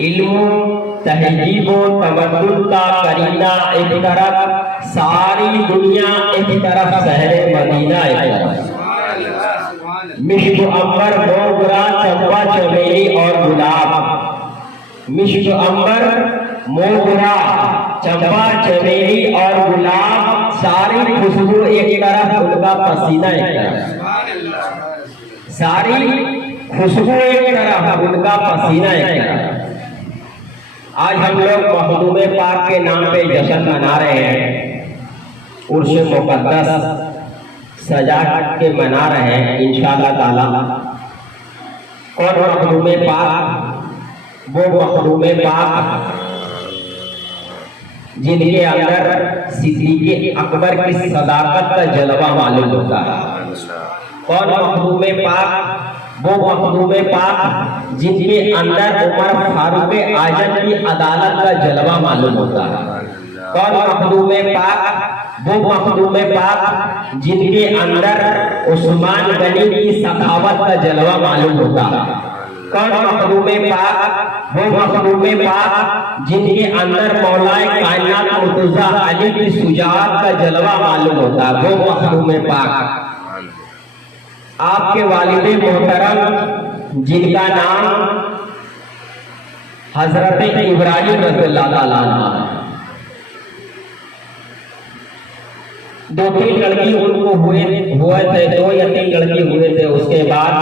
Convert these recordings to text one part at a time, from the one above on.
इल्म तहजीब तमद्दुन का करीना एक तरफ, सारी दुनिया एक तरफ, शहर मदीना एक तरफ। मिश्क अंबर मोगरा चंपा चमेली और गुलाब। मिश्क अंबर मोगरा चंपा चमेली और गुलाब, सारी खुशबू एक तरफ, उनका पसीना एक तरफ। सारी खुशबू एक तरफ, उनका पसीना एक तरफ। आज हम लोग मखदूम पाक के नाम पे जश्न मना रहे हैं, उर्स मुक़द्दस सजा के मना रहे हैं इंशाअल्लाह ताला। और मखदूम पाक वो मखदूम पाक जिनके अंदर सिद्दीक़ अकबर की सदाकत का जलवा मालूम होता है। कौन मखदूम पाक? वो मखदूम पाक जिनके अंदर उमर फारूक आजम की अदालत का जलवा मालूम होता है। कौन मखदूम पाक? वो मखदूम पाक जिनके अंदर उस्मान गनी की सखावत का जलवा मालूम होता है। कौन मखदूम पाक? वो मखदूम पाक जिनके अंदर मौलाए कायनात मुर्तज़ा अली की सुजात का जलवा मालूम होता है। वो मखदूम पाक आपके वालिद मोहतरम जिनका नाम हजरत इब्राहिम रज़ियल्लाहु ताला अन्हु, 2-3 लड़की उनको हुए थे, 2 या 3 लड़की हुए थे। उसके बाद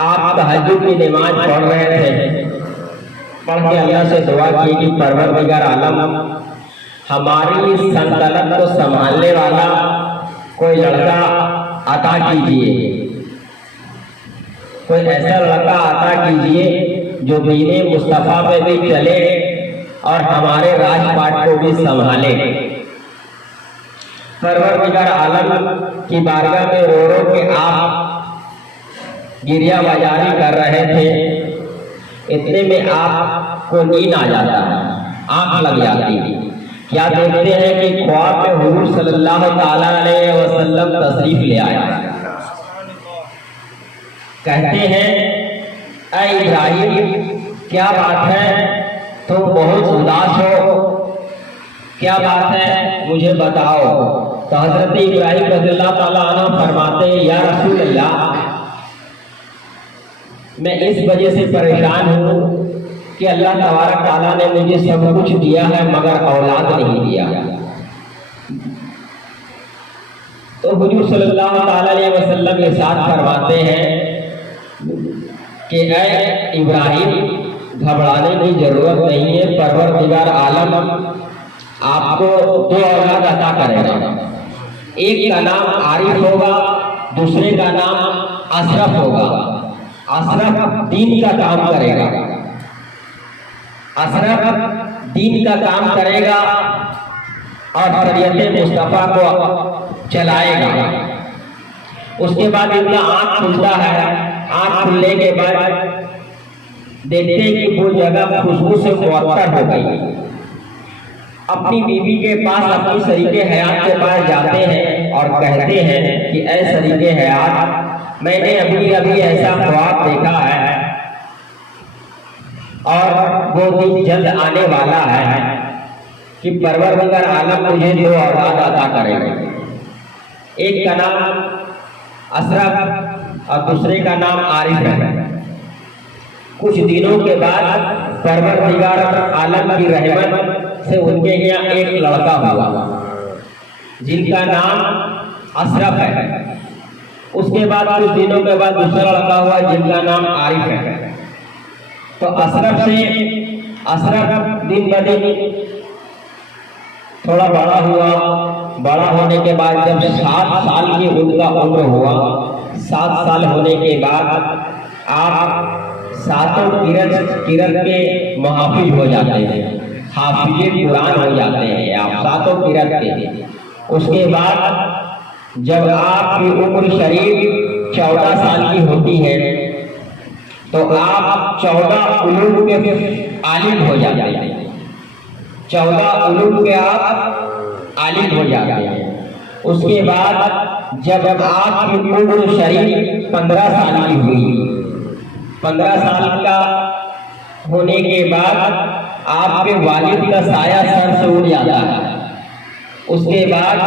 आप तहज्जुद की नमाज पढ़ रहे थे, पढ़ के अल्लाह से दुआ की कि परवरदिगार आलम हमारी संतनत को संभालने वाला कोई लड़का अता कीजिए, कोई ऐसा लड़का अता कीजिए जो दीने मुस्तफा पे भी चले और हमारे राजपाट को भी संभाले। परवरदिगार आलम की बारगाह में रो रो के आप गिरिया बाजारी कर रहे थे। इतने में आपको नींद आ जाता है, आंख लग जाती है। क्या देखते हैं कि ख्वाब में हुजूर सल्लल्लाहु ताला अलैहि वसल्लम तशरीफ ले आया। कहते हैं, ऐ इब्राहिम क्या बात है, तुम बहुत उदास हो, क्या बात है मुझे बताओ। तो हजरत इब्राहिम रज़ियल्लाहु ताला अन्हु फरमाते हैं, या रसूल अल्लाह, मैं इस वजह से परेशान हूँ कि अल्लाह तबारक ताला ने मुझे सब कुछ दिया है मगर औलाद नहीं दिया। तो हुजूर सल्लल्लाहु ताला अलैहि वसल्लम इरशाद फरमाते हैं कि ऐ इब्राहिम घबराने की जरूरत नहीं है, परवरदिगार आलम आपको 2 औलाद अता करेगा। एक का नाम आरिफ होगा, दूसरे का नाम अशरफ होगा। अशरफ दीन का काम करेगा, अशरफ दीन का काम करेगा और शरीयत मुस्तफा को चलाएगा। उसके बाद इनका आँख खुलता है, आँख खुलने के बाद देखते हैं कि वो जगह खुशबू से मुअत्तर हो गई। अपनी बीवी के पास, अपनी शरीके हयात के पास जाते हैं और कहते हैं कि ऐ शरीके हयात, मैंने अभी अभी ऐसा ख्वाब देखा है और वो दिन जल्द आने वाला है कि परवरदिगार आलम मुझे 2 औलाद अता करेगा। एक का नाम अशरफ और दूसरे का नाम आरिफ है। कुछ दिनों के बाद परवरदिगार आलम की रहमत से उनके यहाँ एक लड़का हुआ जिनका नाम अशरफ है। उसके बाद कुछ दिनों के बाद दूसरा लड़का हुआ जिनका नाम आरिफ है। तो अशरफ दिन ब दिन थोड़ा बड़ा हुआ। बड़ा होने के बाद जब 7 साल की उनका उम्र हुआ, 7 साल होने के बाद आप 7 किरत के मुहाफिज हो जाते हैं, हाफिज कुरान हो जाते हैं आप 7 किरत के। उसके बाद जब आपकी उम्र शरीफ 14 साल की होती है तो आप 14 उलूम के आलिम हो जाते हैं। 14 उलूम के आप आलिम हो जाते हैं। उसके बाद जब आपकी उम्र शरीफ 15 साल की हुई, 15 साल का होने के बाद आपके वालिद का साया सर से उड़ जाता है। उसके बाद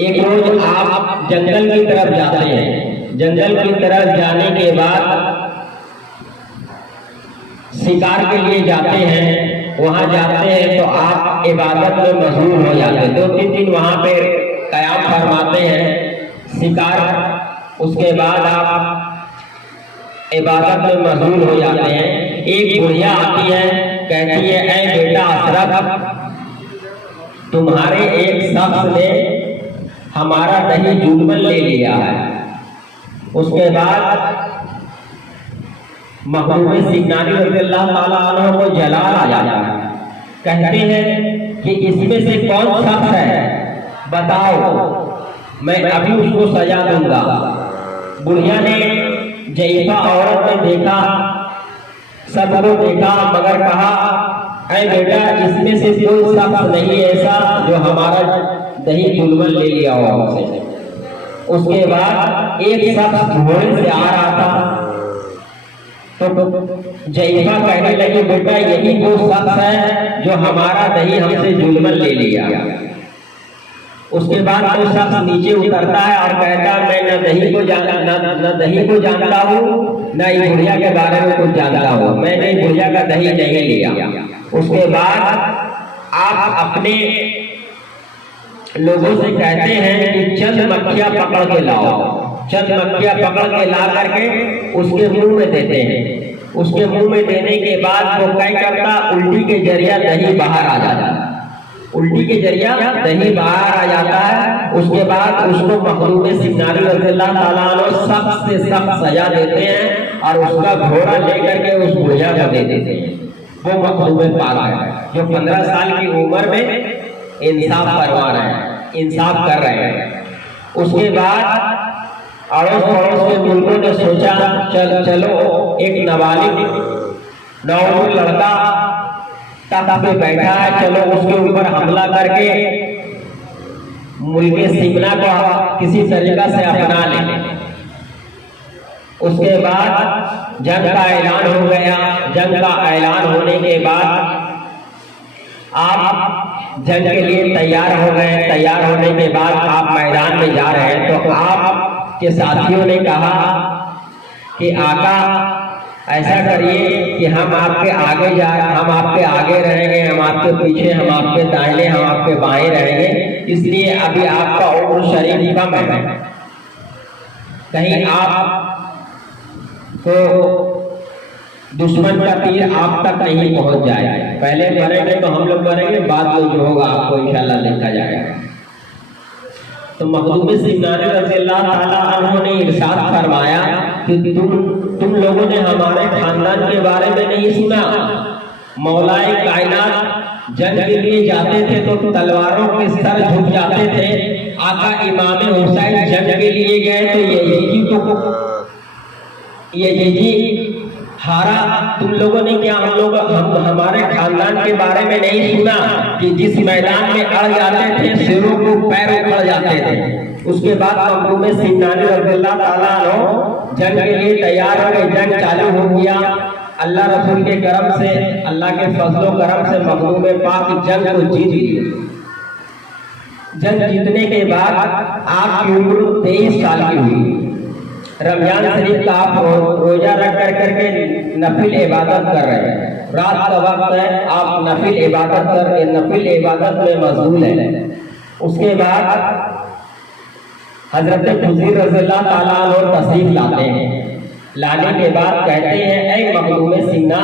एक रोज आप जंगल की तरफ जाते हैं। जंगल की तरफ जाने के बाद शिकार के लिए जाते हैं। वहां जाते हैं तो आप इबादत में मशगूल हो जाते हैं। 2-3 दिन वहां पे कयाम फरमाते हैं शिकार। उसके बाद आप इबादत में मशगूल हो जाते हैं। एक बुढ़िया आती है, कहती है, ऐ बेटा अशरफ, तुम्हारे एक शख्स ने हमारा दही जुल्मन ले लिया है। उसके बाद महबूब सिकनानी रज़ियल्लाहु ताला अन्हु को जलाल आ जाता है। कहते हैं कि इसमें से कौन शख्स है, बताओ, मैं अभी उसको सजा दूंगा। बुढ़िया ने जईफा औरत ने देखा, सबको देखा, मगर कहा, ऐ बेटा, इसमें से कोई शख्स नहीं ऐसा जो हमारा दही जुल्मन ले लिया हो हमसे। उसके बाद एक शख्स घोड़े से आ रहा था तो जईफा कहने लगी, बेटा, यही वो शख्स है जो हमारा दही हमसे जुल्मन ले लिया। उसके बाद वो शख्स नीचे उतरता है और कहता है, मैं न दही को जानता हूँ, न इस बुढ़िया के बारे में कुछ जानता हूँ, मैंने इस बुढ़िया का दही नहीं लिया। उसके बाद आप अपने लोगों से कहते हैं कि चंद मक्खियां पकड़ के लाओ। चंद मक्खियां पकड़ के ला करके उसके मुंह में देते हैं। उसके मुंह में देने के बाद वो क्या करता, उल्टी के जरिया दही बाहर आ जाता है। उल्टी के जरिया दही बाहर आ जाता है। उसके बाद उसको महबूब सिकनानी रज़ियल्लाहु ताला अन्हु सख्त से सख्त सजा देते हैं और उसका घोड़ा लेकर के उस बुढ़िया को दे देते हैं। वो महबूब पाक है जो 15 साल की उम्र में इंसाफ करवा रहे हैं, इंसाफ कर रहे हैं। उसके बाद अड़ोस पड़ोस के मुल्कों ने सोचा, चलो एक नाबालिग नौजवान लड़का तख्त पे बैठा है, चलो उसके ऊपर हमला करके मुल्क सिकना को किसी तरीका से अपना लें। उसके बाद जंग का ऐलान हो गया। जंग का ऐलान होने के बाद आप जंग के लिए तैयार हो गए। तैयार होने के बाद आप मैदान में जा रहे हैं तो आपके साथियों ने कहा कि आका, ऐसा करिए कि हम आपके आगे रहेंगे, हम आपके पीछे, हम आपके दाहिने, हम आपके बाएं रहेंगे, इसलिए अभी आपका उम्र शरीफ कम है, कहीं आप को दुश्मन का तीर आप तक नहीं पहुंच जाए। पहले मरेंगे तो हम लोग मरेंगे, बाद में जो होगा आपको इंशाल्लाह देखा जाएगा। तो महबूब सिकनानी रज़ियल्लाहु ताला अन्हु ने इरशाद फरमाया कि तुम लोगों ने हमारे खानदान के बारे में नहीं सुना। मौलाए कायनात जंग के लिए जाते थे तो तलवारों के सर झुक जाते थे। आका इमाम हुसैन जंग के लिए गए तो यजीदी हारा। तुम लोगों ने क्या हमारे खानदान के बारे में नहीं सुना कि जिस मैदान में अड़ जाते थे सिरों को पैर उखड़ जाते थे। उसके बाद महबूब सिकनानी रज़ियल्लाहु ताला अन्हु जंग के लिए तैयार हो गए। जंग चालू हो गया। अल्लाह रसूल के करम से, अल्लाह के फजलो करम से महबूब पाक जंग को जीत लिए। जंग जीतने के बाद आपकी उम्र 23 साल की हुई। रमजान शरीफ का आप रोजा रख करके नफिल इबादत कर रहे हैं। रात का वक्त है, आप नफिल इबादत में मशगूल है। उसके बाद हजरत खुज़ीर रज़ियल्लाहु ताला अन्हु तशरीफ लाते हैं। लाने के बाद कहते हैं, ऐ महबूब सिकना,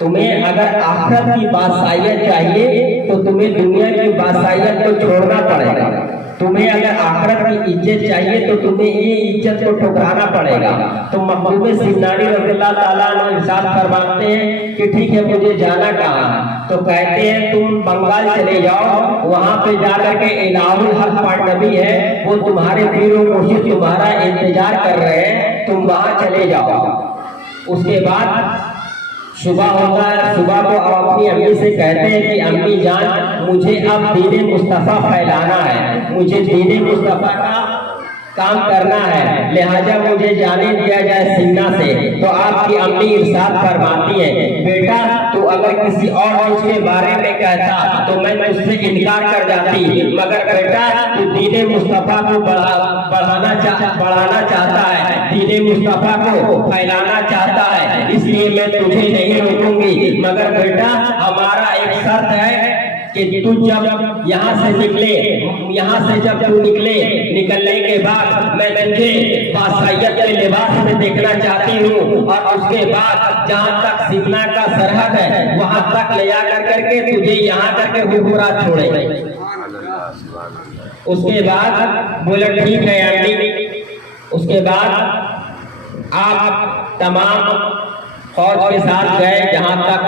तुम्हें अगर आखिरत की बादशाहियत चाहिए तो तुम्हें दुनिया की बादशाहियत को छोड़ना पड़ेगा। तुम्हें अगर आखिरत की इज्जत चाहिए तो तुम्हें ये इज्जत को ठुकराना पड़ेगा। तो महबूब सिकनानी रज़ियल्लाहु ताला अन्हु इरशाद फरमाते हैं कि ठीक है, मुझे जाना कहाँ है? तो कहते हैं, तुम बंगाल चले जाओ, वहां पे जाकर के इलाहुल हक पांडवी है, वो तुम्हारे पीर व मुर्शिद तुम्हारा इंतजार कर रहे हैं, तुम वहां चले जाओ। उसके बाद सुबह होता है। सुबह को अब अपनी अम्मी से कहते हैं कि अम्मी जान, मुझे अब दीन मुस्तफ़ा फैलाना है, मुझे दीन मुस्तफ़ा काम करना है, लिहाजा मुझे जाने दिया जाए सीना से। तो आपकी अम्मी इरशाद फरमाती है, बेटा तू अगर किसी और चीज के बारे में कहता तो मैं उससे इनकार कर जाती, मगर बेटा तू दीने मुस्तफा को बढ़ाना चाहता है, दीने मुस्तफा को फैलाना चाहता है, इसलिए मैं तुझे नहीं रोकूंगी। मगर बेटा हमारा एक शर्त है कि तू जब यहाँ से जब तू निकलने के बाद मैं तुझे बादशाहियत के लिबास में देखना चाहती हूँ, और उसके बाद जहाँ तक सीमा का सरहद है वहाँ तक ले जा करके तुझे यहाँ करके हुकुमरात छोड़े। उसके बाद बोले ठीक है अम्मी। उसके बाद आप तमाम फौज के साथ गए, जहाँ तक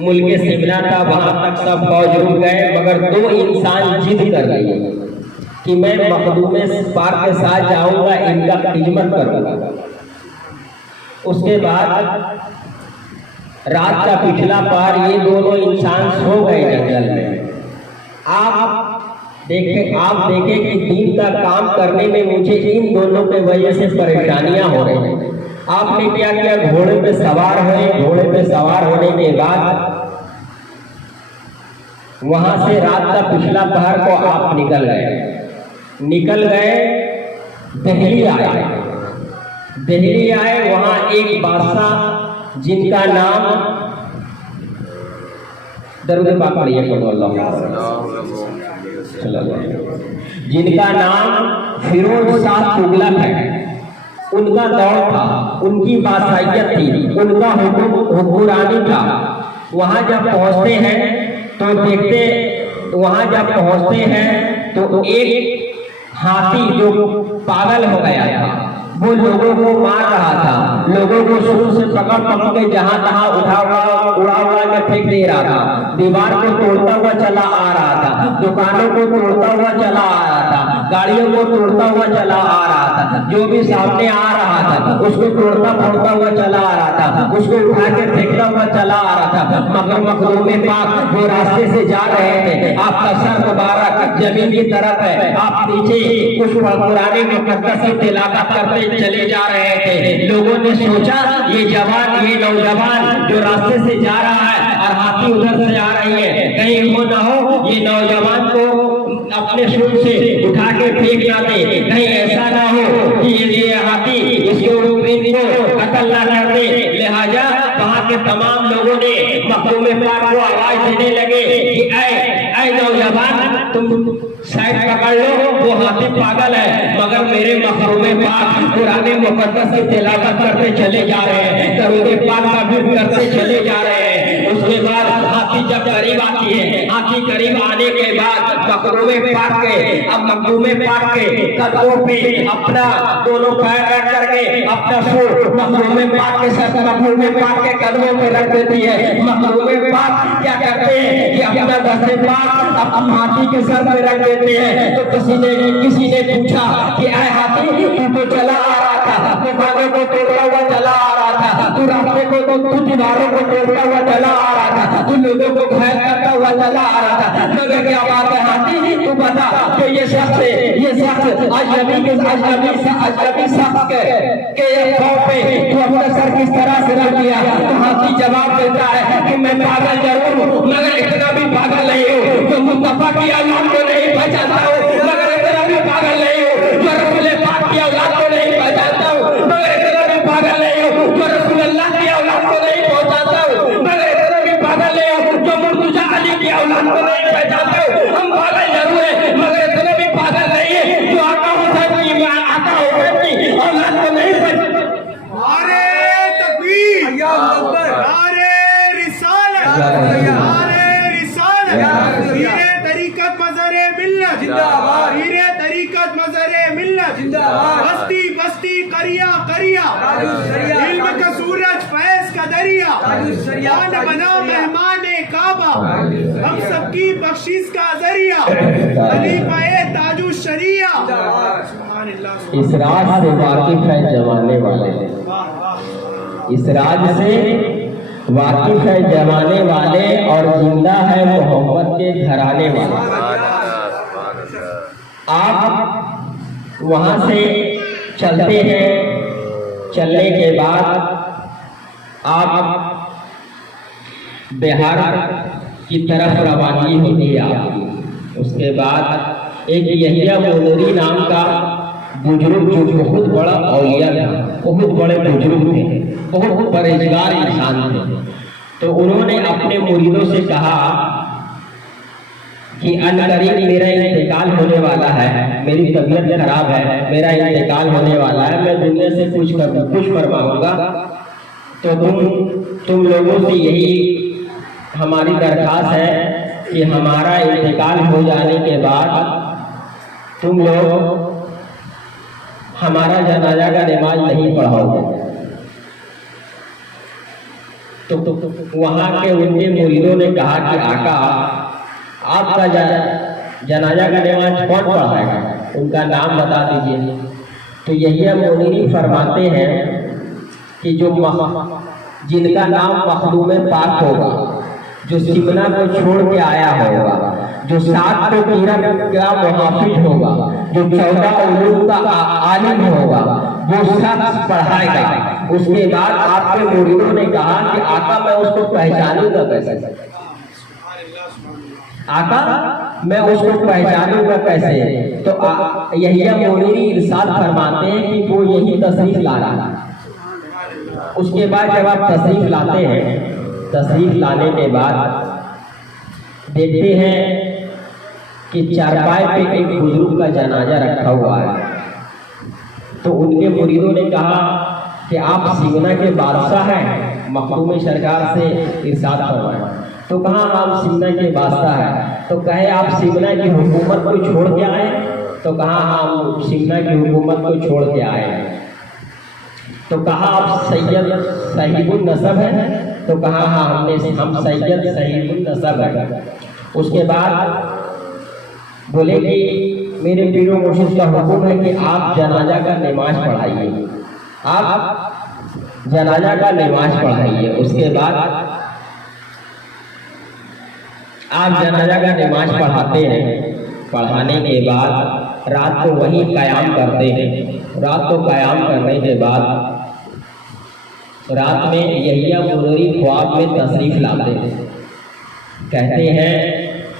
मुल्क सिमला था वहां तक सब फौज रुक गए, मगर दो इंसान जिद कर रहे कि मैं मखदूमे पाक के साथ जाऊंगा, इनका खिदमत करूंगा। उसके बाद रात का पिछला पहर ये दोनों इंसान सो गए जंगल में। आप देखें कि दीन का काम करने में मुझे इन दोनों के वजह से परेशानियां हो रही हैं। आपने क्या किया, घोड़े पे सवार हुए। घोड़े पे सवार होने के बाद वहां से रात का पिछला पहर को आप निकल गए दिल्ली आए। वहां एक बादशाह जिनका नाम दरूद पाक पढ़िए, जिनका नाम फिरोज शाह तुगलक है, उनका दौर था, उनकी बादशाहियत थी, उनका हुक्मरानी था। वहां जब पहुंचते हैं तो एक हाथी जो पागल हो गया था वो लोगों को मार रहा था, लोगों को शुरू से पकड़ के जहां तहां उड़ा के फेंक दे रहा था, दीवार को तोड़ता हुआ चला आ रहा था, दुकानों को तोड़ता हुआ चला आ रहा था, गाड़ियों को तोड़ता हुआ चला आ रहा था, जो भी सामने आ रहा था उसको तोड़ता फोड़ता हुआ चला आ रहा था, उसको उठा के फेंकता हुआ चला आ रहा था। मगर मखदूमे पाक वो रास्ते से जा रहे थे, आपका सर मुबारक जमीन की तरफ है, आप नीचे कुछ पुराने मुकद्दस से तिलावत करते चले जा रहे थे। लोगों ने सोचा ये नौजवान जो रास्ते से जा रहा है और हाथी उधर से आ रही है, कहीं वो ना हो ये नौजवान को अपने शुरू से उठा के फेंक ना दे, कहीं ऐसा ना हो कि ये हाथी इसको कत्ल ना कर दे। लिहाजा वहां के तमाम लोगों ने मखदूमे पाक को आवाज देने लगे कि ऐ नौजवान तुम साइड पकड़ लो, वो हाथी पागल है, मगर मेरे मखदूमे पाक कुरान मुकद्दस की तिलावत करते चले जा रहे हैं, दरूद पाक का विर्द करते चले जा रहे हैं। उसके बाद हाथी जब करीब आती है, हाथी करीब आने के बाद मखदूमे पाक के कदमों पे अपना दोनों पैर रख करके अपना सिर मखदूमे पाक के सर मखदूमे पाक के कदमों पे रख देती है। मखदूमे पाक क्या करते हैं कि अपना दस्ते पाक अपने हाथी के सर पे रख देते हैं। तो किसी ने पूछा कि ऐ हाथी तू तो चला आ रहा था, दुकानों को तोड़ता हुआ चला आ रहा था, तू रास्ते को तू दीवारों को तोड़ता हुआ चला आ रहा था, तू लोगों को घायल करता हुआ चला आ रहा था, मगर क्या बात है हाथी तू बता कि ये शख्स अजनबी शख्स के पांव पे तू अपना सर किस तरह से रख दिया? तो हाथी जवाब देता है कि मैं पागल जरूर हूँ, मगर इतना भी पागल नहीं हूँ जो मुस्तफा की औलाद को नहीं पहचानता हूँ, मगर इतना भी पागल नहीं हूँ जो रसूल पाक की औलाद को नहीं पहचानता हूँ, मगर इतना भी पागल नहीं हूँ जो रसूल अल्लाह की औलाद को नहीं पहचानता हूँ, मगर इतना भी पागल नहीं हूँ जो मुर्तजा अली की औलाद को नहीं पहचानता हूँ। हम पागल जरूर है, मगर इतना भी पागल नहीं है जो आका हुसैन की औलाद को नहीं पहचानता। नारे तकबीर, नारे रिसालत, नारे रिसालत, हीरे तरीकत मज़हरे मिल्लत जिंदाबाद, हीरे तरीकत मज़हरे मिल्लत जिंदाबाद, बस्ती बस्ती करिया करिया, इल्म का सूरज फैज़ का दरिया, कौन बना मेहमाने काबा, हम सबकी बख्शिश का जरिया, खलीफा-ए ताजु शरिया। इस राज से वाकिफ है जमाने वाले, इस राज से वाकिफ है जमाने वाले और जिंदा है मोहब्बत के घराने वाले। आप वहाँ से चलते हैं। चलने के बाद आप बिहार की तरफ रवानगी होती है आपकी। उसके बाद एक यहिया मोनूरी नाम का बुजुर्ग, जो बहुत बड़ा औलिया था, बहुत बड़े बुजुर्ग थे, बहुत परहेजगार इंसान थे, तो उन्होंने अपने मुरीदों से कहा कि अनकरीब मेरा इंतकाल होने वाला है, मेरी तबीयत खराब है, मेरा इंतकाल होने वाला है, मैं दुनिया से कुछ फरमाऊंगा, तो तुम लोगों से यही हमारी दरख्वास्त है कि हमारा इंतकाल हो जाने के बाद तुम लोग हमारा जनाजा का नमाज नहीं पढ़ाओगे। तो वहाँ के उनके मुरीदों ने कहा कि आका, आपका जनाजा का नमाज कौन पढ़ाएगा, उनका नाम बता दीजिए। तो यही मोनूरी फरमाते हैं कि जिनका नाम मखदूम पाक होगा, जो सिमना को छोड़ के आया होगा, जो 7 को कीरत का मुहाफिज होगा, जो 14 उलूम का आलिम होगा, वो शख्स पढ़ाएगा। उसके बाद आपके मुरीदों ने कहा कि आका मैं उसको पहचानूंगा कैसे, आका मैं उसको पहचानूंगा कैसे। तो यही मोनूरी इरशाद फरमाते हैं कि वो यही तशरीफ ला रहा है। उसके बाद जब आप तशरीफ लाते हैं, तशरीफ लाने के बाद देखते हैं कि चारपाई पे एक बुजुर्ग का जनाजा रखा हुआ है। तो उनके मुरीदों ने कहा कि आप सिमना के बादशाह हैं, मखदूम सरकार से इरशाद फरमाएं। तो कहा आप सिमना के बादशाह हैं। तो कहे आप सिमना की हुकूमत को छोड़ के आए। तो कहा हम सिमना की हुकूमत को छोड़ के आए। तो कहा आप सैयद साहिबुल नसब है। तो कहा हाँ हम सैयद साहिबुल नसब है। उसके बाद बोले कि मेरे पीरो मुर्शिद का हुक्म है कि आप जनाजा का नमाज पढ़ाइए, आप जनाजा का नमाज पढ़ाइए। उसके बाद आप जनाजा का नमाज पढ़ाते हैं। पढ़ाने के बाद रात को वही क़याम करते हैं। रात को क़याम करने के बाद रात में यहिया मोनूरी ख्वाब में तशरीफ लाते हैं। कहते हैं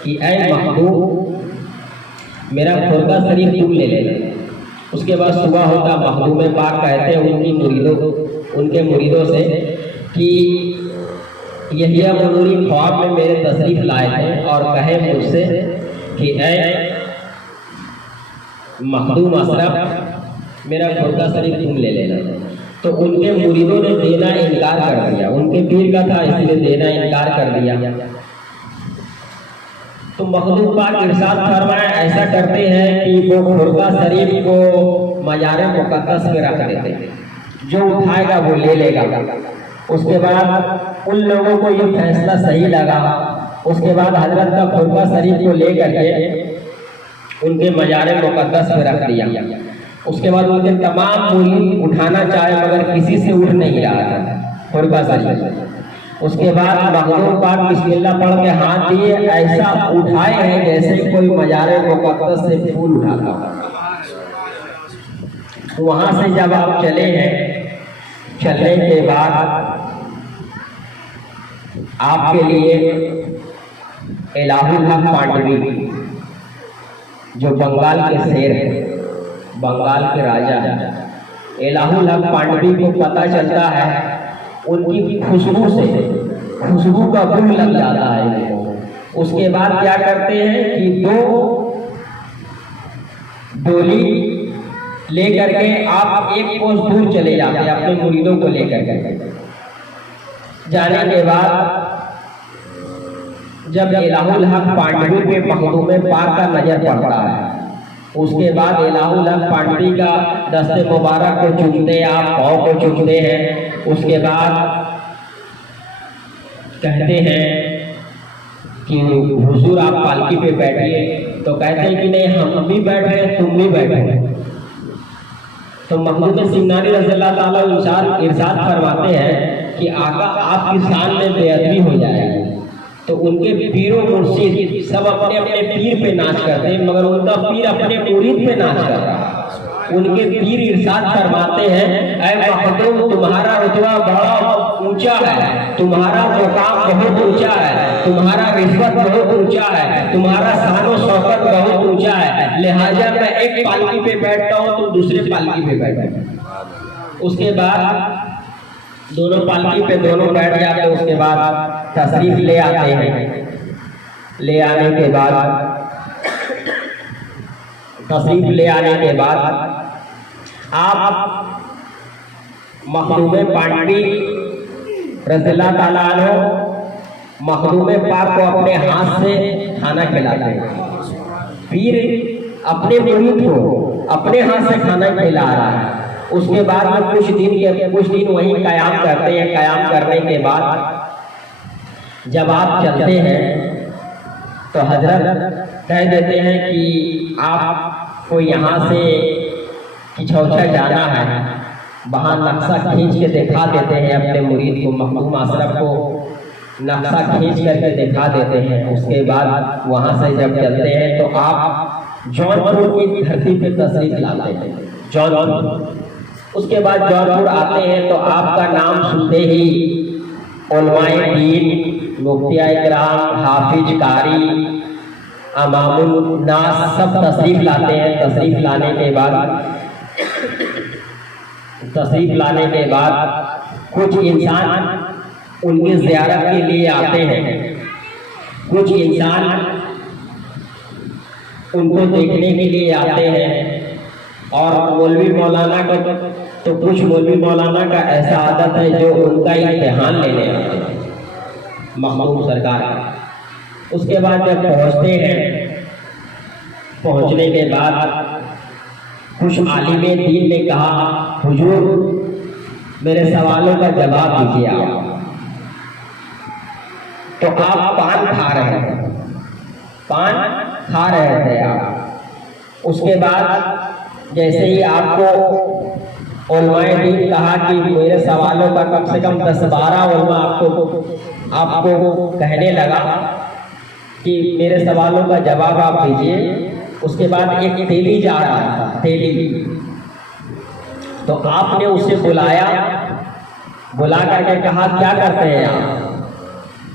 कि ऐ महबूब, मेरा खुर्दा शरीफ तुम ले ले। उसके बाद सुबह होता, मखदूम पाक कहते हैं उनके मुरीदों से कि यहिया मोनूरी ख्वाब में मेरे तशरीफ लाए थे और कहे मुझसे कि ऐ मखदूम अशरफ, मेरा खुर्दा शरीफ तुम ले लेना। तो उनके मुरीदों ने देना इनकार कर दिया। उनके पीर का था इसलिए देना इनकार कर दिया। तो मखदूम पाक इरशाद फरमाए ऐसा करते हैं कि वो खुर्दा शरीफ को मजार मुक़द्दस में रख देते हैं, जो उठाएगा वो ले लेगा। उसके बाद उन लोगों को ये फैसला सही लगा। उसके बाद हजरत का खुर्दा शरीफ को ले करके उनके मजार मुक़द्दस में रख दिया। उसके बाद उनके तमाम मुरीद उठाना चाहे मगर किसी से उठ नहीं रहा था खुर्दा शरीफ। उसके बाद मखदूम पाक बिस्मिल्लाह पढ़ के हाथ दिए, ऐसा उठाए हैं जैसे कोई मजार मुक़द्दस से फूल उठाता हो। वहाँ से जब आप चले हैं, चलने के बाद आपके लिए इलाहुल हक पांडवी, जो बंगाल के शेर है, बंगाल के राजा है, इलाहुल हक पांडवी को पता चलता है, उनकी खुशबू से खुशबू का गुण लग जाता है। उसके बाद क्या करते हैं कि 2 डोली लेकर के आप 1 कोस दूर चले जाते हैं अपने मुरीदों को लेकर के। जाने के बाद जब इलाहुल हक पांडवी पे मखदूम पाक का नजर पड़ता है, उसके बाद इलाहुल हक पांडवी का दस्ते मुबारक को चूमते, आप पाँव को चूमते हैं। उसके बाद कहते हैं कि हुजूर आप पालकी पे बैठिए। तो कहते हैं कि नहीं हम भी बैठ रहे, तुम भी बैठो। तो महमूद सिंगानी रज़ियल्लाहु ताला इरशाद फरमाते हैं कि आका आपकी शान में बेअदबी हो जाएगी। तो उनके पीरों मुर्शिद सब अपने अपने पीर पे नाच करते हैं, मगर उनका पीर अपने मुरीद पे नाच कर रहा है। उनके पीर इरशाद फरमाते हैं, ऐ मखदूम तुम्हारा रुतबा बहुत ऊंचा है, तुम्हारा मुकाम बहुत ऊंचा है, तुम्हारा रिश्वत बहुत ऊंचा है, तुम्हारा शानो शौकत बहुत ऊंचा है, लिहाजा मैं एक पालकी पे बैठता हूँ तुम दूसरे पालकी पे बैठो। उसके बाद दोनों पालकी पे दोनों बैठ जाते हैं। उसके बाद तशरीफ ले आते हैं। ले आने के बाद तशरीफ ले आने के बाद आप मखदूम पांडवी रज़ियल्लाहु ताला अन्हु मखदूम पाक को अपने हाथ से खाना खिलाते हैं। पीर अपने मुरीद को अपने हाथ से खाना खिला रहा है। उसके बाद में कुछ दिन वहीं कयाम करते हैं। कयाम करने के बाद जब आप चलते हैं तो हजरत कह देते हैं कि आपको यहाँ से किछौछा जाना है। वहाँ नक्शा खींच के दिखा देते हैं अपने मुरीद को, मखदूम अशरफ को नक्शा खींच करके दिखा देते हैं। उसके बाद वहाँ से जब चलते हैं तो आप जौनपुर की धरती पे तशरीफ लाते हैं। जौनपुर उसके बाद जौनपुर आते हैं तो आपका नाम सुनते ही उलमाए दीन, मुफ्तिया इकराम, हाफिज, कारी, इमामुल नास सब तशरीफ लाते हैं। तशरीफ लाने के बाद कुछ इंसान उनकी ज़ियारत के लिए आते हैं, कुछ इंसान उनको देखने के लिए आते हैं। और मौलवी मौलाना का तो कुछ मौलवी मौलाना का ऐसा आदत है जो उनका इम्तिहान लेने आते हैं मखदूम सरकार का। उसके बाद जब पहुँचते हैं, पहुँचने के बाद कुछ आलिम दीन ने कहा, हुजूर मेरे सवालों का जवाब दीजिए आप। तो आप पान खा रहे थे आप। उसके बाद जैसे ही आपको उलमाए दीन कहा कि मेरे सवालों का कम से कम 10-12 उलमा आपको कहने लगा कि मेरे सवालों का जवाब आप दीजिए। उसके बाद एक तेली जा रहा था, तेली, तो आपने उसे बुलाया, बुला करके कहा क्या करते हैं आप?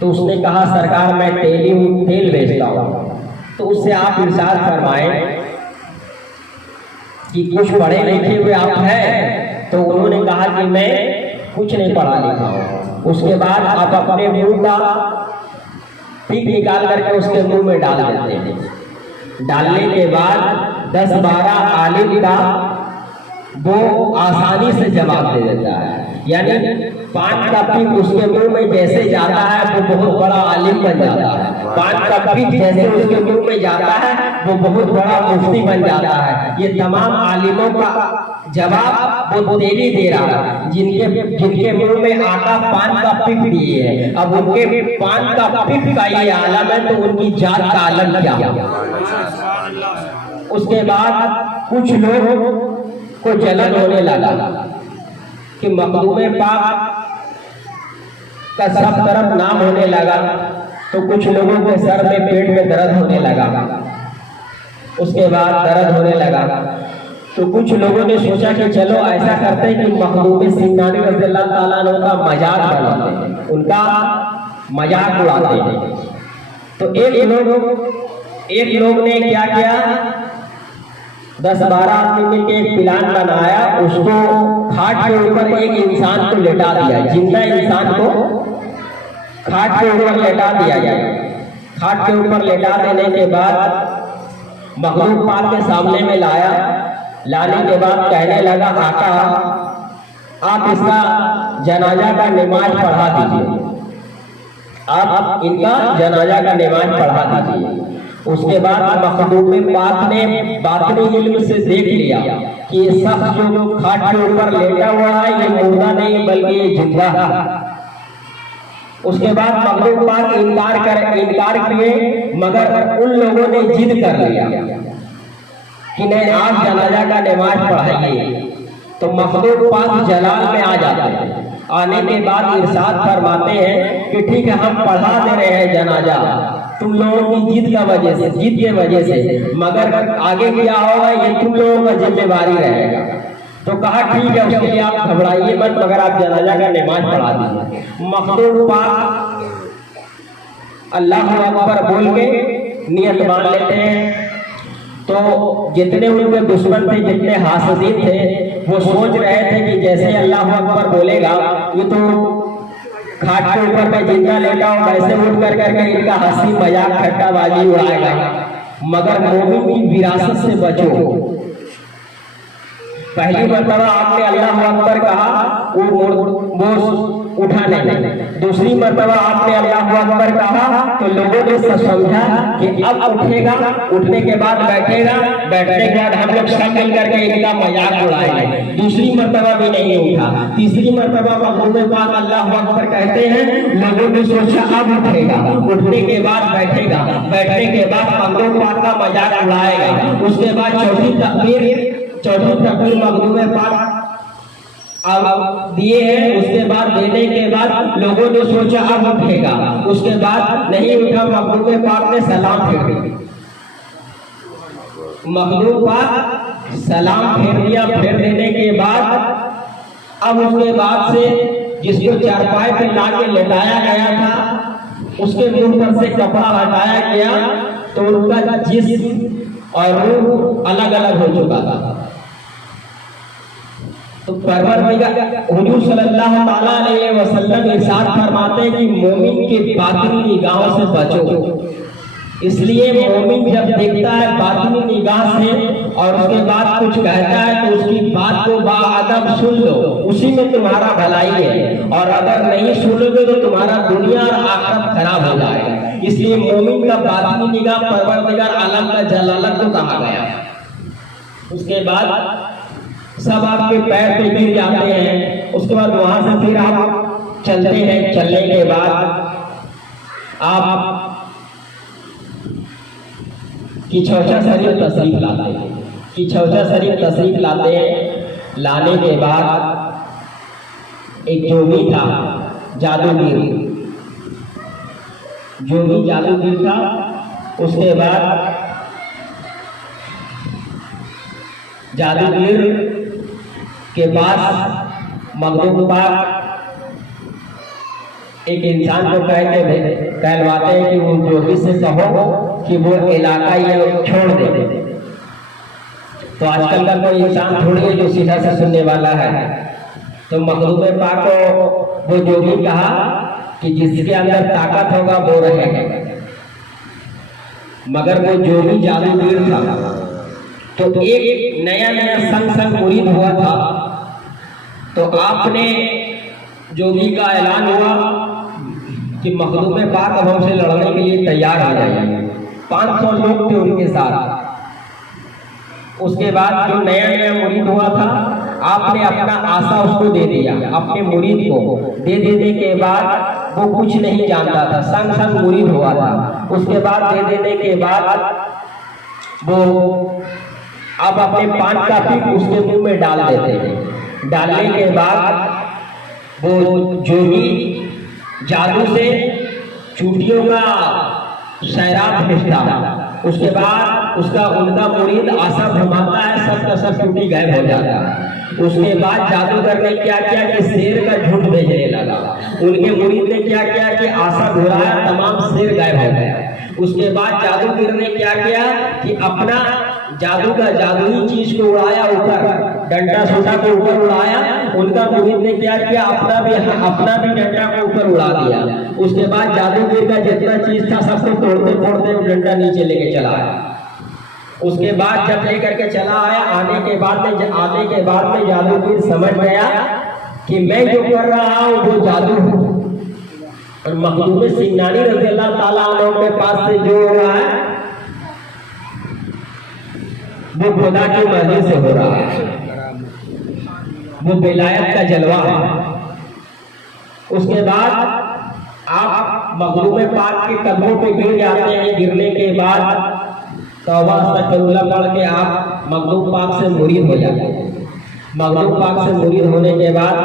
तो उसने कहा सरकार मैं तेल बेचता हूँ। तो उससे आप इरशाद फरमाए कि कुछ पढ़े लिखे हुए आप हैं? तो उन्होंने कहा कि मैं कुछ नहीं पढ़ा लिखा हूँ। उसके बाद आप अपने मुंह का पीक निकाल करके उसके मुंह में डाल देते हैं। डालने के बाद 10-12 आलिम का वो आसानी से जवाब दे देता है। यानी पान का पीक उसके मुंह में जैसे जाता है वो बहुत बड़ा आलिम बन जाता है। पान का पीक जैसे उसके मुंह में जाता है वो बहुत बड़ा मुफ्ती बन जाता है। ये तमाम आलिमों का जवाब वो तेली दे रहा है, जिनके मुंह में आका पान का पीक दिए है। अब उनके पान का पीक का ये आलम है तो उनकी जात का आलम क्या? उसके बाद कुछ लोग को जलन होने लगा कि मखदूम पाक का सब तरफ नाम होने लगा। तो कुछ लोगों के सर में पेट में दर्द होने लगा। उसके बाद दर्द होने लगा तो कुछ लोगों ने सोचा कि चलो ऐसा करते हैं कि मखदूम सिंगानी रज़ियल्लाहु ताला अन्हु का मजाक बनाते हैं, उनका मजाक उड़ाते हैं। तो एक लोग ने क्या किया, 10-12 आदमी मिलकर एक प्लान बनाया। उसको खाट के ऊपर एक इंसान को लेटा दिया, जिंदा इंसान को खाट के ऊपर लेटा दिया जाए। खाट के ऊपर लेटा देने के बाद मखलूक पाक के सामने में लाया। लाने के बाद कहने लगा, आका आप इसका जनाजा का नमाज पढ़ा दीजिए, आप इनका जनाजा का नमाज पढ़ा दीजिए। उसके बाद मखलूक पाक ने बातनी इल्म से देख लिया कि ये शख्स जो खाट के ऊपर लेटा हुआ है ये मुर्दा नहीं बल्कि ये जिंदा है। उसके बाद मखलूक पाक इनकार किए, मगर उन लोगों ने जिद कर लिया कि नहीं आप जनाजा का नमाज पढ़ाइए। तो मखलूक पाक जलाल में आ जाते हैं। आने के बाद इरशाद फरमाते हैं कि ठीक है हम पढ़ा दे रहे हैं जनाजा, तुम लोगों की जीत के वजह से, मगर आगे क्या होगा ये तुम लोगों का जिम्मेवारी रहेगा। तो कहा ठीक है, उसके लिए आप घबराइए मत, मगर आप जनाजा का नमाज पढ़ा दीजिए। मखदूम पाक अल्लाह अकबर बोल के नियत मान लेते हैं। तो जितने उनके दुश्मन थे, जितने हासदीन थे, वो सोच रहे थे कि जैसे अल्लाह अकबर बोलेगा ये तो खाट के ऊपर में जिंदा लेटा हूं, वैसे उठ कर करके इनका हंसी मजाक ठट्टाबाजी उड़ाएगा। मगर मोमिन की विरासत से बचो। पहली मर्तबा आपने अल्लाह अकबर कहा, वो उठा नहीं। दूसरी मर्तबा आपने अल्लाह अकबर कहा तो लोगों ने समझा कि अब उठेगा, उठने के बाद बैठेगा, बैठने के बाद हम लोग सब मिल करके इनका मजाक उड़ाएंगे। दूसरी मर्तबा भी नहीं उठा। तीसरी मर्तबा मखदूम पाक अल्लाह अकबर कहते हैं, लोगों ने सोचा अब उठेगा, उठने के बाद बैठेगा, बैठने के बाद मखदूम पाक का मजाक उड़ाएगा। उसके बाद चौथी तकबीर मखदूम पाक अब दिए हैं। उसके बाद देने के बाद लोगों ने सोचा अब उठेगा, उसके बाद नहीं उठा। मखदूम पाक ने सलाम फेर दिया। मखदूम पाक सलाम फेर दिया। फेर देने के बाद अब उसके बाद से जिसको चारपाई पे लाके लेटाया गया था उसके मुंह पर से कपड़ा हटाया गया, तो उनका जिस्म और रूह अलग अलग हो चुका था। तो परवरदिगार हुजूर सल्लल्लाहु अलैहि वसल्लम इरशाद फरमाते हैं कि मोमिन के बातिनी निगाहों से बचो। इसलिए मोमिन जब देखता है बातिनी निगाह से और उसके बाद कुछ कहता है तो उसकी बात को बाअदब सुन लो, उसी में तुम्हारा भलाई है। और अगर नहीं सुनोगे तो तुम्हारा दुनिया और आखिरत खराब हो जाएगा। इसलिए मोमिन का बातिनी निगाह परवरदिगार आलम का जलालत को कहा गया। उसके बाद सब आपके पैर पे गिर जाते हैं। उसके बाद वहां से फिर आप चलते हैं। चलने के बाद आप किछौछा शरीफ तशरीफ लाते हैं। किछौछा शरीफ तशरीफ लाते हैं। लाने के बाद एक जोगी था, जादूगर, जोगी जादूगर था। उसके बाद जादूगर के पास मखदूम पाक एक इंसान को कहलवाते हैं कि वो जोगी से कहो कि वो इलाका ये छोड़ दे। तो आजकल का कोई इंसान थोड़ी है जो सीधा से सुनने वाला है। तो मखदूम पाक को वो जोगी कहा कि जिसके अंदर ताकत होगा वो रहेगा। मगर वो जोगी जादूगर था। तो एक नया संग मुरीद हुआ था। तो आपने जोगी का ऐलान हुआ कि मखदूम पाक अब हमसे लड़ने के लिए तैयार हो जाइए। 500 लोग थे उनके साथ। उसके बाद जो नया मुरीद हुआ था, आपने अपना आशा उसको दे दिया, अपने मुरीद को दे देने के बाद वो कुछ नहीं जानता था, संग मुरीद हुआ था। उसके बाद दे देने के बाद वो अब अपने पान का पीक उसके मुंह में डाल देते हैं। डालने के बाद वो जोगी जादू से चूटियों का सैराट भेजता। उसके बाद उनका मुरीद आशा घुमाता है, सब का सब चूटी गायब हो जाता है। उसके बाद जादूगर ने क्या किया कि शेर का झुंड भेजने लगा। उनके मुरीद ने क्या किया कि आशा घुराया, तमाम शेर गायब हो गया। उसके बाद जादूगर ने क्या किया कि अपना जादू का जादुई चीज को उड़ाया ऊपर, डंडा सोटा को ऊपर उड़ाया। उनका मुरीद ने क्या किया, अपना भी डंडा को ऊपर उड़ा दिया। उसके बाद जादूगर का जितना चीज था सबको तोड़ते तोड़ते वो डंडा नीचे लेके चला आया। उसके बाद जब लेकर के चला आया, आने के बाद में जादूगर समझ गया कि मैं जो कर रहा हूँ वो जादू है। और मखदूम सिंगानी रज़ियल्लाहु ताला अन्हु के पास से जो हो रहा है वो खुदा की मर्जी से हो रहा है, वो विलायत का जलवा है। उसके बाद आप मखदूम पाक के कदमों पे गिर जाते हैं। गिरने के बाद तौबा अस्तगफिरुल्लाह पढ़ के आप मखदूम पाक से मुरीद हो जाते हैं। मखदूम पाक से मुरीद होने के बाद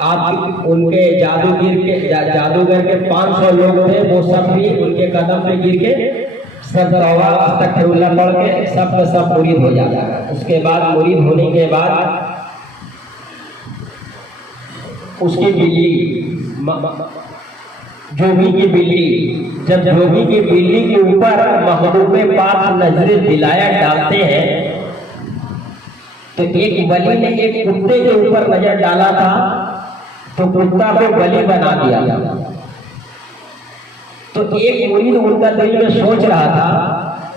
आप उनके जादूगर के 500 लोग थे, वो सब भी उनके कदम पे गिर के सब तौबा अस्तगफिरुल्लाह पढ़ के सब मुरीद हो जाता है। उसके बाद मुरीद होने के बाद उसकी बिल्ली, जोगी की बिल्ली, जब जोगी की बिल्ली के ऊपर महबूब पाक नजर विलायत डालते हैं, तो एक वली ने एक कुत्ते के ऊपर नजर डाला था, तो कुत्ता को बलि बना दिया। तो एक मुरीद उनका दिल में सोच रहा था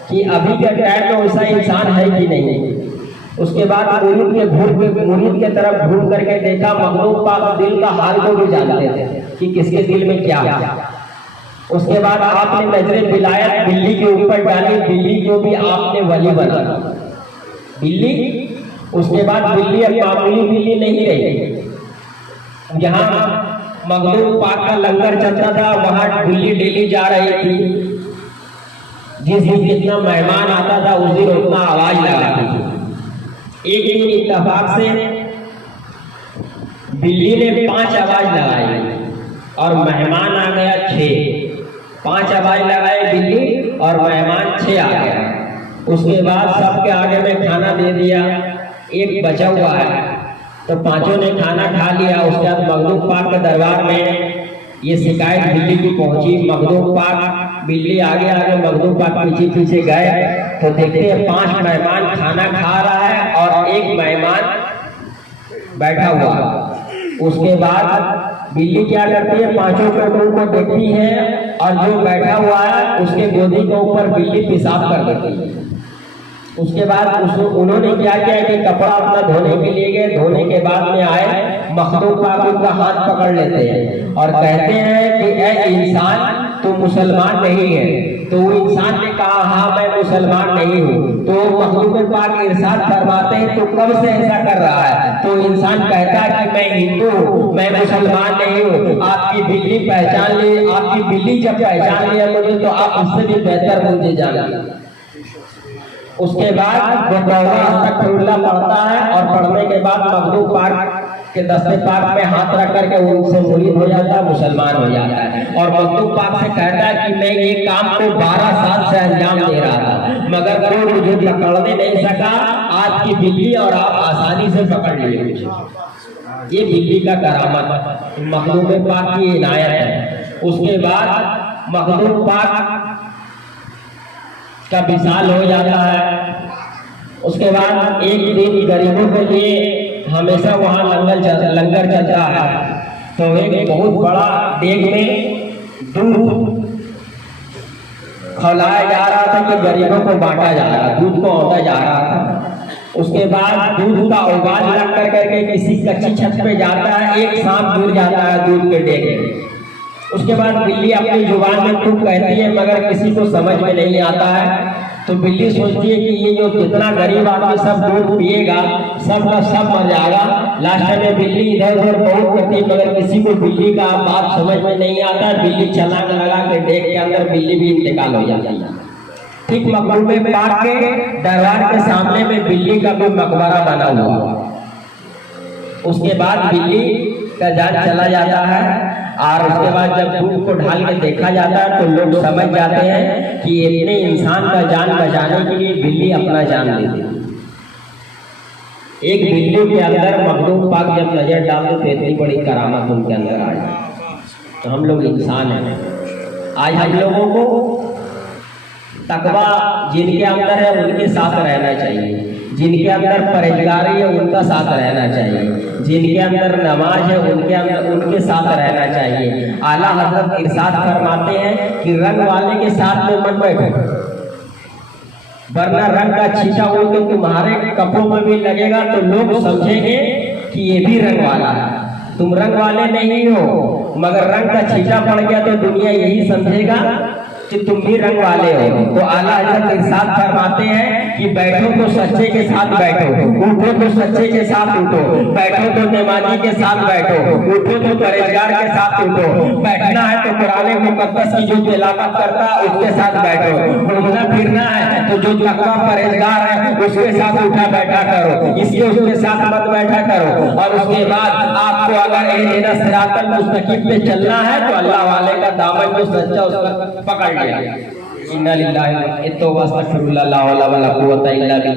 कि अभी के टाइम में वैसा इंसान है कि नहीं। उसके बाद मुरीद के तरफ घूम करके देखा, महबूब पाक दिल का हाल को भी जानते थे कि किसके दिल में क्या है। उसके बाद आपने नजर विलायत बिल्ली के ऊपर डाली, बिल्ली को भी आपने वली बना बिल्ली। उसके बाद बिल्ली अब मामूली बिल्ली नहीं रही, जहाँ महबूब पाक का लंगर चलता था वहां बिल्ली डेली जा रही थी। जिस दिन जितना मेहमान आता था उस दिन उतना आवाज लगाती थी। एक दिन इत्तेफाक से बिल्ली ने 5 आवाज लगाई और मेहमान आ गया 6। 5 आवाज लगाए बिल्ली और मेहमान 6 आ गया। उसके बाद सबके आगे में खाना दे दिया, एक बचा हुआ है तो 5 ने खाना खा लिया। उसके बाद महबूब पाक के दरबार में ये शिकायत बिल्ली की पहुंची। महबूब पाक, बिल्ली आगे महबूब पाक पीछे गए तो देखते हैं 5 मेहमान खाना खा रहा है और एक मेहमान बैठा हुआ। उसके बाद बिल्ली क्या करती है, 5 के मुंह को देखती है और जो बैठा हुआ है उसके गोदी के ऊपर बिल्ली पेशाब कर देती है। उसके बाद उन्होंने क्या किया कि कपड़ा अपना धोने के लिए गए। धोने के बाद में आए, महबूब पाक उनका हाथ पकड़ लेते हैं और कहते हैं कि ऐ इंसान, तू मुसलमान नहीं है। तो वो इंसान ने कहा, हाँ मैं मुसलमान नहीं हूँ। तो महबूब पाक इरशाद फरमाते हैं, तो कब से ऐसा कर रहा है? तो इंसान कहता है कि मैं हिंदू हूँ, मैं मुसलमान नहीं हूँ। आपकी बिल्ली पहचान ली, आपकी बिल्ली जब पहचान लिया मुझे, तो आप उससे भी बेहतर मुझे जाना। उसके बाद वो तौबा अस्तगफिरुल्लाह पढ़ता है और पढ़ने के बाद महबूब पाक के दस्ते पाक में हाथ रख करके उनसे मुरीद हो जाता है, मुसलमान हो जाता है। और महबूब पाक से कहता है कि मैं ये काम को 12 साल से अंजाम दे रहा था, मगर कोई मुझे पकड़ने नहीं सका। आपकी बिल्ली और आप आसानी से पकड़ लिए मुझे। ये बिल्ली का करामत महबूब पाक की इनायत है। उसके बाद महबूब पाक का विशाल हो जाता है। उसके बाद एक दिन गरीबों के लिए हमेशा वहाँ लंगर चलता है। तो एक बहुत बड़ा देग में दूध खिलाया जा रहा था कि गरीबों को बांटा जा रहा, दूध को औंधा जा रहा था। उसके बाद दूध का उबाल लग करके किसी कच्ची छत पे जाता है, एक सांप गिर जाता है दूध के डेग में। उसके बाद बिल्ली अपनी जुबान में खूब कहती है, मगर किसी को समझ में नहीं आता है। तो बिल्ली सोचती है कि ये जो जितना गरीब आदमी सब दूध पिएगा, सब का सब मर जाएगा। लास्ट में बिल्ली इधर उधर बहुत करती है, मगर किसी को बिल्ली का बात समझ में नहीं आता। बिल्ली छलांग लगा के डेग के अंदर बिल्ली भी इंतकाल हो जाती है। ठीक महबूब पाक के दरबार के सामने में बिल्ली का भी मकबरा बना हुआ। उसके बाद बिल्ली का जान चला जाता है और उसके बाद जब दूध को ढाल के देखा जाता है तो लोग समझ जाते हैं कि इतने इंसान का जान बचाने के लिए बिल्ली अपना जान देती है। एक बिल्ली के अंदर महबूब पाक जब नजर डालते तो इतनी बड़ी करामत उनके अंदर आ जाए। तो हम लोग इंसान हैं। आज हम लोगों को तकवा जिनके अंदर है उनके साथ रहना चाहिए, जिनके अंदर परहेजगारी है उनका साथ रहना चाहिए, जिनके अंदर नमाज है उनके साथ रहना चाहिए। आला हजरत इरशाद फरमाते हैं कि रंग वाले के साथ में मत बैठो, वरना रंग का छींटा हो तो तुम्हारे कपड़ों में भी लगेगा तो लोग समझेंगे कि ये भी रंग वाला है। तुम रंग वाले नहीं हो, मगर रंग का छींटा पड़ गया तो दुनिया यही समझेगा कि तुम भी रंग वाले हो। तो आला हजरत इरशाद फरमाते हैं कि बैठो तो सच्चे के साथ बैठो, उठो तो सच्चे के साथ उठो, बैठो तो नमाजी के साथ बैठो, उठो तो परहेजगार के साथ उठो, बैठना है तो कुरान मुकद्दस की जो तिलावत करता है उसके साथ बैठो, घूमना फिरना है तो जो तकवा परहेजगार है उसके साथ उठा बैठा करो, इसके उसके साथ मत बैठा करो। और उसके बाद आपको अगर इहदिना सिरातल मुस्तकीम पे चलना है तो अल्लाह वाले का दामन जो सच्चा उसका पकड़ लिया। इन्ना लिल्लाहि व इन्ना इलैहि राजिऊन।